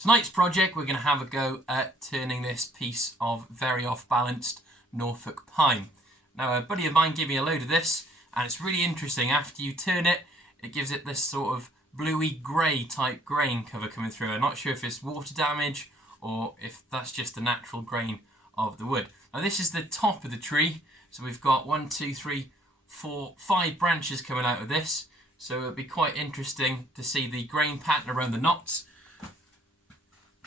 Tonight's project, we're going to have a go at turning this piece of very off-balanced Norfolk pine. Now, a buddy of mine gave me a load of this, and it's really interesting. After you turn it, it gives it this sort of bluey grey type grain cover coming through. I'm not sure if it's water damage or if that's just the natural grain of the wood. Now, this is the top of the tree, so we've got 1, 2, 3, 4, 5 branches coming out of this. So it'll be quite interesting to see the grain pattern around the knots.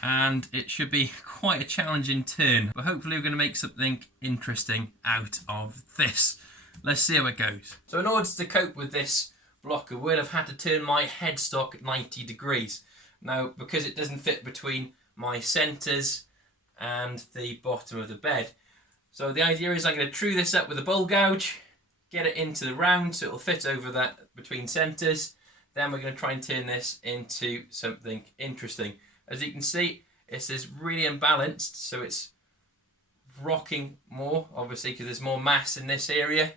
And it should be quite a challenging turn, but hopefully we're going to make something interesting out of this. Let's see how it goes. So in order to cope with this block of wood, I've had to turn my headstock at 90 degrees. Now, because it doesn't fit between my centres and the bottom of the bed. So the idea is I'm going to true this up with a bowl gouge, get it into the round so it'll fit over that between centres. Then we're going to try and turn this into something interesting. As you can see, it's really imbalanced, so it's rocking more, obviously, because there's more mass in this area,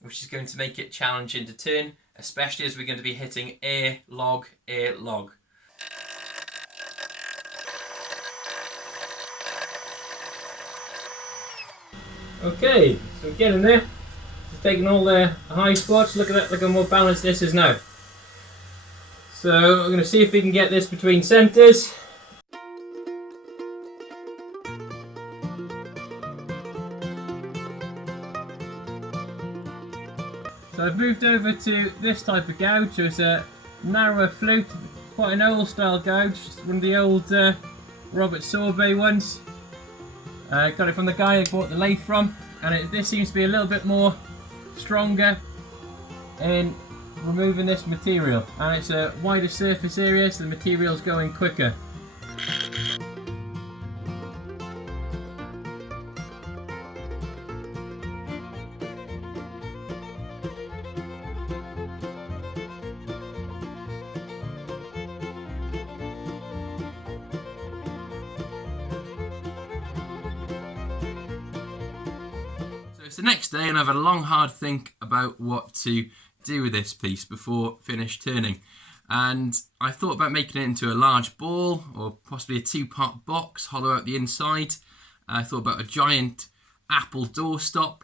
which is going to make it challenging to turn, especially as we're going to be hitting air, log, air, log. Okay, so getting there. It's taking all the high spots. Look at that, look how more balanced this is now. So we're going to see if we can get this between centres. So I've moved over to this type of gouge, so it's a narrower flute, quite an old style gouge, one of the old Robert Sorbet ones. Got it from the guy I bought the lathe from, and this seems to be a little bit more stronger in removing this material, and it's a wider surface area, so the material's going quicker. So it's the next day, and I've had a long hard think about what to do with this piece before finished turning, and I thought about making it into a large ball or possibly a 2-part box, hollow out the inside. I thought about a giant apple doorstop,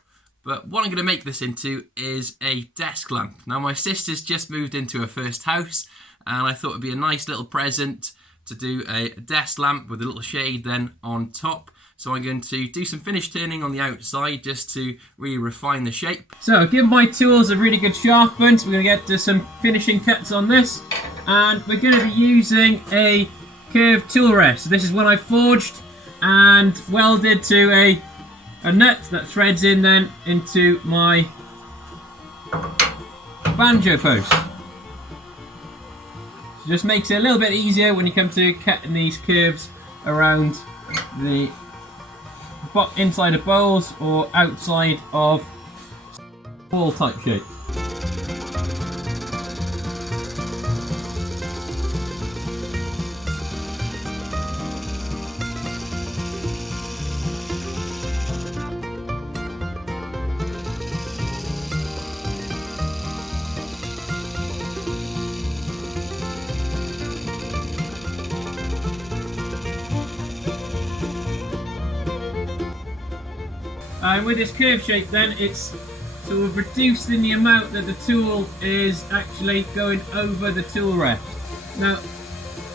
but what I'm going to make this into is a desk lamp. Now, my sister's just moved into her first house, and I thought it'd be a nice little present to do a desk lamp with a little shade then on top. So I'm going to do some finish turning on the outside just to really refine the shape. So give my tools a really good sharpen. So we're going to get to some finishing cuts on this. And we're going to be using a curved tool rest. So this is one I forged and welded to a nut that threads in then into my banjo post. So just makes it a little bit easier when you come to cutting these curves around the inside of bowls or outside of wall type shape. And with this curve shape then, it's sort of reducing the amount that the tool is actually going over the tool rest. Now,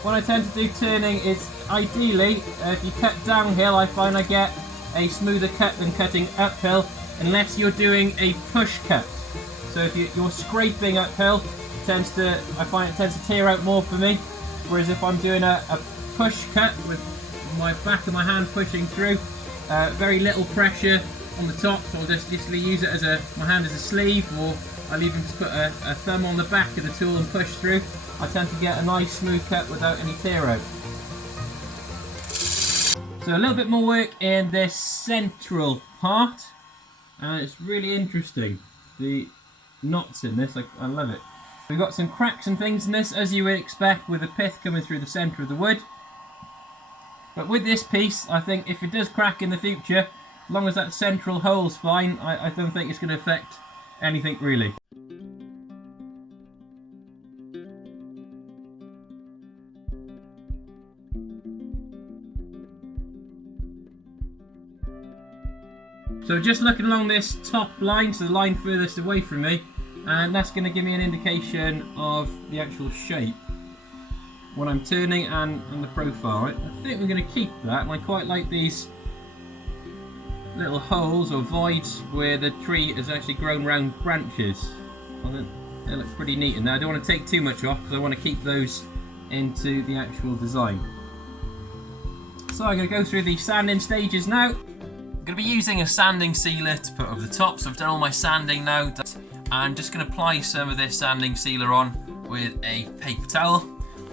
what I tend to do turning is, ideally, if you cut downhill, I find I get a smoother cut than cutting uphill, unless you're doing a push cut. So if you're scraping uphill, I find it tends to tear out more for me, whereas if I'm doing a push cut with my back of my hand pushing through, very little pressure on the top, so I'll just use it as my hand as a sleeve, or I'll even just put a thumb on the back of the tool and push through. I tend to get a nice smooth cut without any tear out. So a little bit more work in this central part, and it's really interesting. The knots in this, I love it. We've got some cracks and things in this, as you would expect with the pith coming through the centre of the wood. But with this piece, I think if it does crack in the future, as long as that central hole's fine, I don't think it's going to affect anything really. So just looking along this top line, so the line furthest away from me, and that's going to give me an indication of the actual shape when I'm turning and the profile. I think we're going to keep that, and I quite like these little holes or voids where the tree has actually grown round branches. They look pretty neat in there. I don't want to take too much off because I want to keep those into the actual design. So I'm going to go through the sanding stages now. I'm going to be using a sanding sealer to put over the top, so I've done all my sanding now. I'm just going to apply some of this sanding sealer on with a paper towel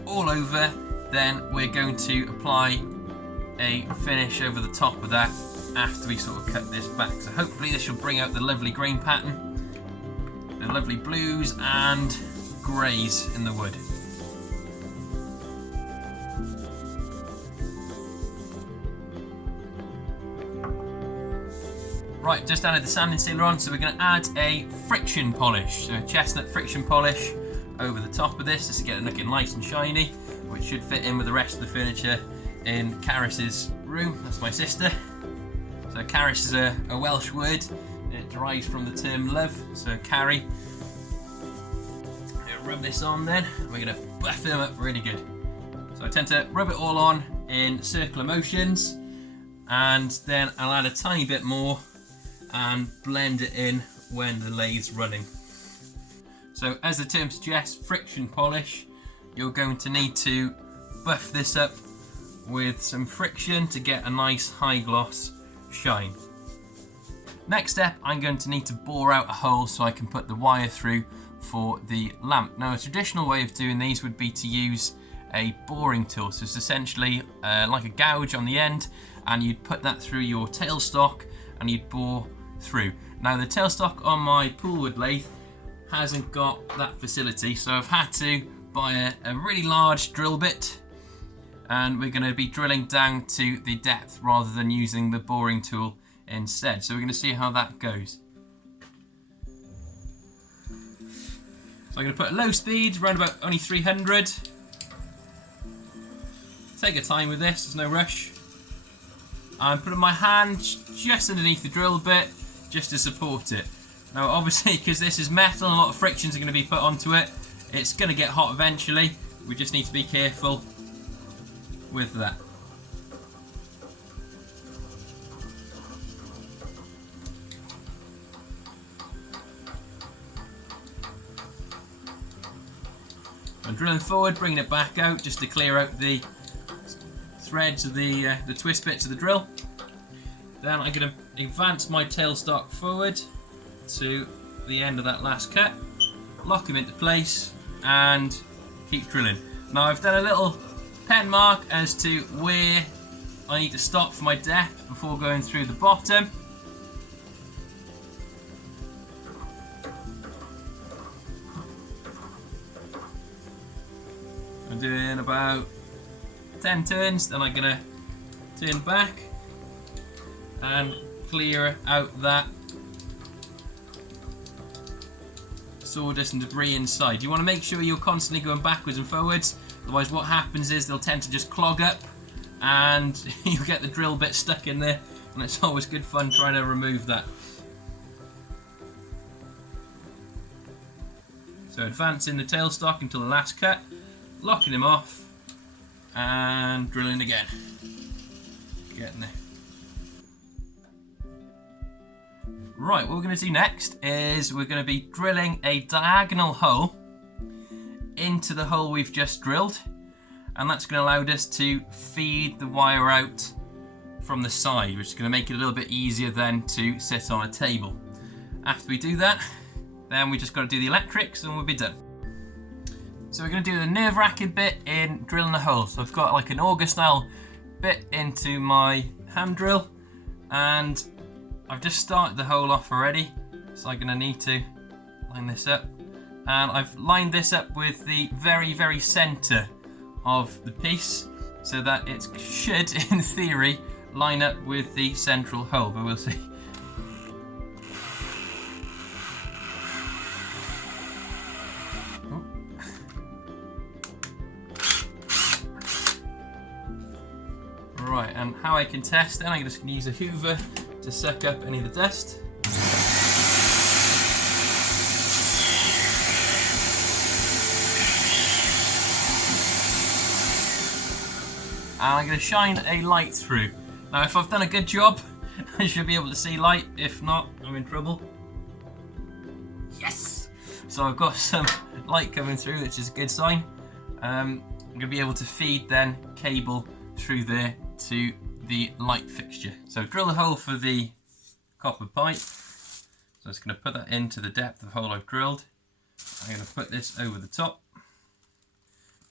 all over. Then we're going to apply a finish over the top of that after we sort of cut this back. So hopefully this will bring out the lovely grain pattern, the lovely blues and greys in the wood. Right, just added the sanding sealer on, so we're going to add a friction polish, so a chestnut friction polish over the top of this just to get it looking nice and shiny, which should fit in with the rest of the furniture in Caris's room. That's my sister. So Caris is a Welsh word. It derives from the term love, so carry. I'm going to rub this on then, and we're going to buff them up really good. So I tend to rub it all on in circular motions, and then I'll add a tiny bit more and blend it in when the lathe's running. So as the term suggests, friction polish, you're going to need to buff this up with some friction to get a nice high gloss shine. Next step, I'm going to need to bore out a hole so I can put the wire through for the lamp. Now a traditional way of doing these would be to use a boring tool, so it's essentially like a gouge on the end, and you'd put that through your tailstock and you'd bore through. Now the tailstock on my pullwood lathe hasn't got that facility, so I've had to buy a really large drill bit, and we're going to be drilling down to the depth rather than using the boring tool instead. So we're going to see how that goes. So I'm going to put a low speed, around about only 300. Take your time with this, there's no rush. I'm putting my hand just underneath the drill bit just to support it. Now obviously, because this is metal and a lot of frictions are going to be put onto it, it's going to get hot eventually. We just need to be careful with that. I'm drilling forward, bringing it back out just to clear out the threads of the twist bits of the drill. Then I'm going to advance my tailstock forward to the end of that last cut, lock them into place and keep drilling. Now I've done a little pen mark as to where I need to stop for my depth before going through the bottom. I'm doing about 10 turns, then I'm going to turn back and clear out that sawdust and debris inside. You want to make sure you're constantly going backwards and forwards, otherwise what happens is they'll tend to just clog up and you get the drill bit stuck in there, and it's always good fun trying to remove that. So advancing the tailstock until the last cut, locking him off and drilling again. Getting there. Right, what we're going to do next is we're going to be drilling a diagonal hole into the hole we've just drilled, and that's going to allow us to feed the wire out from the side, which is going to make it a little bit easier then to sit on a table. After we do that, then we just got to do the electrics and we'll be done. So we're going to do the nerve-wracking bit in drilling the hole. So I've got like an auger style bit into my hand drill, and I've just started the hole off already, so I'm going to need to line this up. And I've lined this up with the very, very centre of the piece, so that it should, in theory, line up with the central hole, but we'll see. Right, and how I can test it, I'm just going to use a hoover to suck up any of the dust. And I'm going to shine a light through. Now if I've done a good job, I should be able to see light. If not, I'm in trouble. Yes! So I've got some light coming through, which is a good sign. I'm going to be able to feed then cable through there to the light fixture. So drill the hole for the copper pipe. So I'm just going to put that into the depth of hole I've drilled. I'm going to put this over the top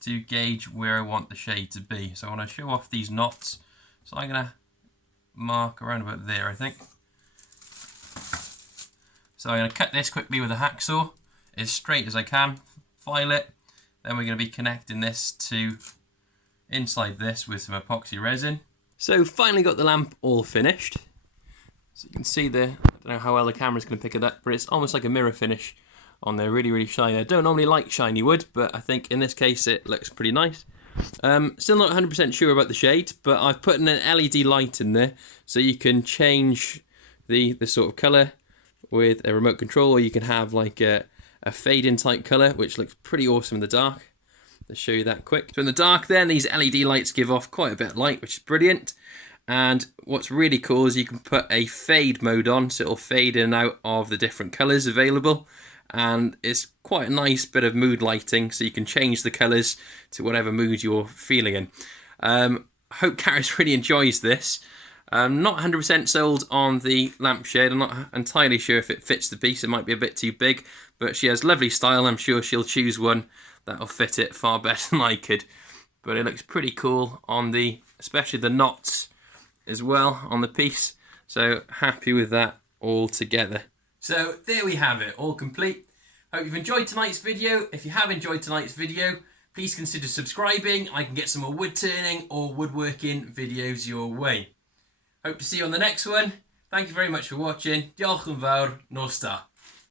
to gauge where I want the shade to be. So I want to show off these knots. So I'm going to mark around about there, I think. So I'm going to cut this quickly with a hacksaw as straight as I can, file it, then we're going to be connecting this to inside this with some epoxy resin. So finally got the lamp all finished. So you can see there, I don't know how well the camera's going to pick it up, but it's almost like a mirror finish on there, really shiny. I don't normally like shiny wood, but I think in this case it looks pretty nice. Still not 100% sure about the shade, but I've put an LED light in there so you can change the sort of colour with a remote control, or you can have like a fade in type colour, which looks pretty awesome in the dark. Let's show you that quick. So in the dark then, these LED lights give off quite a bit of light, which is brilliant. And what's really cool is you can put a fade mode on, so it'll fade in and out of the different colours available. And it's quite a nice bit of mood lighting, so you can change the colours to whatever mood you're feeling in. I hope Gareth really enjoys this. I'm not 100% sold on the lampshade. I'm not entirely sure if it fits the piece. It might be a bit too big, but she has lovely style. I'm sure she'll choose one that'll fit it far better than I could. But it looks pretty cool on the, especially the knots as well on the piece. So happy with that all together. So there we have it, all complete. Hope you've enjoyed tonight's video. If you have enjoyed tonight's video, please consider subscribing. I can get some more wood turning or woodworking videos your way. Hope to see you on the next one. Thank you very much for watching. Diolch yn fawr, nos da.